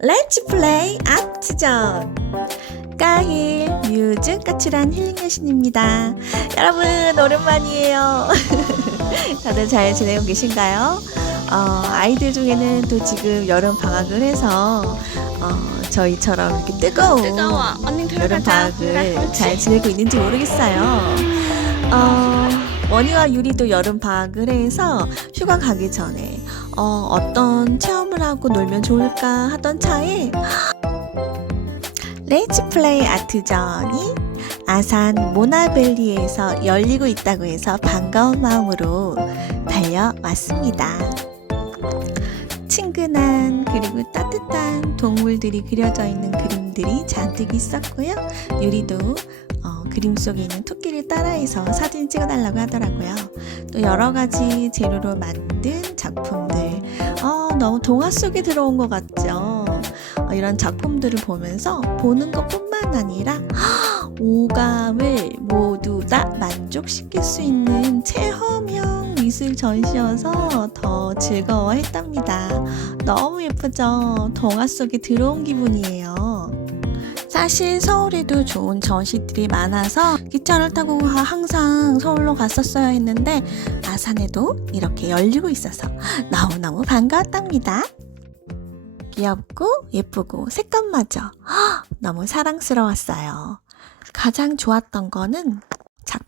렛츠 플레이 아트전 까힐 뮤즈 까칠한 힐링 여신입니다 여러분 오랜만이에요 다들 잘 지내고 계신가요? 어, 아이들 중에는 또 지금 여름 방학을 해서 어, 저희처럼 이렇게 뜨거운 뜨거워. 언니 여름. 방학을 잘 지내고 있는지 모르겠어요. 어, 원희와 유리도 여름 방학을 해서 휴가 가기 전에 어, 어떤 체험을 하고 놀면 좋을까 하던 차에 레이츠 플레이 아트전이 아산 모나벨리에서 열리고 있다고 해서 반가운 마음으로 달려왔습니다. 친근한 그리고 따뜻한 동물들이 그려져 있는 그림들이 잔뜩 있었고요. 유리도 어, 그림 속에 있는 토끼를 따라해서 사진 찍어달라고 하더라고요. 또 여러 가지 재료로 만든 작품들. 어, 너무 동화 속에 들어온 것 같죠? 어, 이런 작품들을 보면서 보는 것뿐만 아니라 오감을 모두 다 만족시킬 수 있는 체험형 미술 전시여서 더 즐거워했답니다. 너무 예쁘죠? 동화 속에 들어온 기분이에요. 사실 서울에도 좋은 전시들이 많아서 기차를 타고 하- 항상 서울로 갔었어야 했는데 아산에도 이렇게 열리고 있어서 너무너무 반가웠답니다. 귀엽고 예쁘고 색감마저 헉, 너무 사랑스러웠어요. 가장 좋았던 거는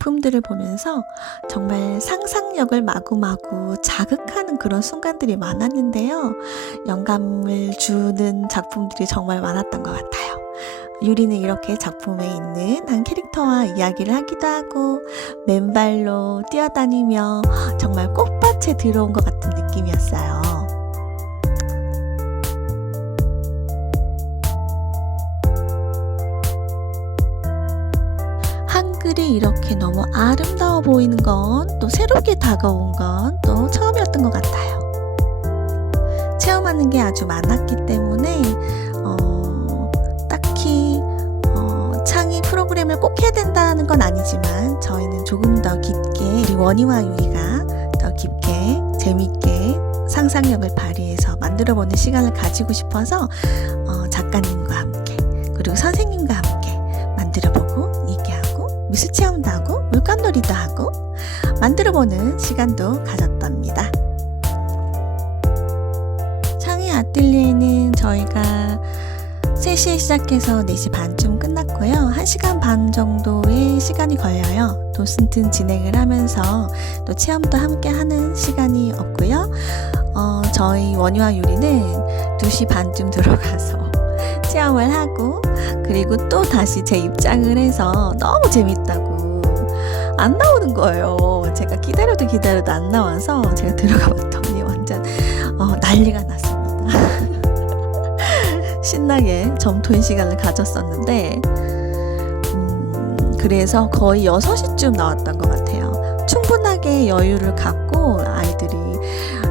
작품들을 보면서 정말 상상력을 마구마구 자극하는 그런 순간들이 많았는데요. 영감을 주는 작품들이 정말 많았던 것 같아요. 유리는 이렇게 작품에 있는 한 캐릭터와 이야기를 하기도 하고 맨발로 뛰어다니며 정말 꽃밭에 들어온 것 같은 느낌이었어요. 한글이 이렇게 너무 아름다워 보이는 건 또 새롭게 다가온 건 또 처음이었던 것 같아요. 체험하는 게 아주 많았기 때문에 어, 딱히 어, 창의 프로그램을 꼭 해야 된다는 건 아니지만 저희는 조금 더 깊게 우리 원희와 유리가 더 깊게 재밌게 상상력을 발휘해서 만들어보는 시간을 가지고 싶어서 어, 작가님과 함께 그리고 선생님과 함께 미술 체험도 하고 물감놀이도 하고 만들어 보는 시간도 가졌답니다. 창의 아틀리에는 저희가 3시에 시작해서 4시 반쯤 끝났고요. 1시간 반 정도의 시간이 걸려요. 도슨튼 진행을 하면서 또 체험도 함께 하는 시간이 없고요. 어, 저희 원희와 유리는 2시 반쯤 들어가서 체험을 하고 그리고 또 다시 제 입장을 해서 너무 재밌다고 안 나오는 거예요. 제가 기다려도 기다려도 안 나와서 제가 들어가 봤더니 완전 어, 난리가 났습니다. 신나게 점토인 시간을 가졌었는데 음, 그래서 거의 6시쯤 나왔던 것 같아요. 충분하게 여유를 갖고 아이들이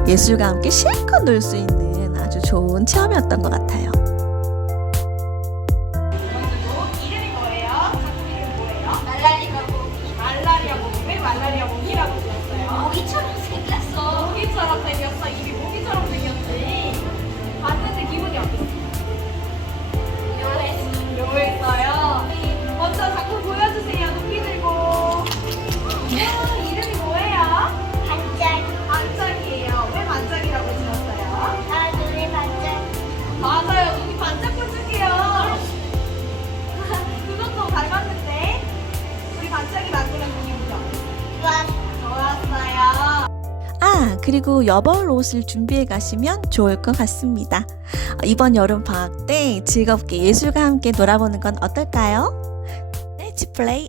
예술과 함께 실컷 놀 수 있는 아주 좋은 체험이었던 것 같아요. 그리고 여벌 옷을 준비해 가시면 좋을 것 같습니다. 어, 이번 여름 방학 때 즐겁게 예술과 함께 놀아보는 건 어떨까요? 렛츠 플레이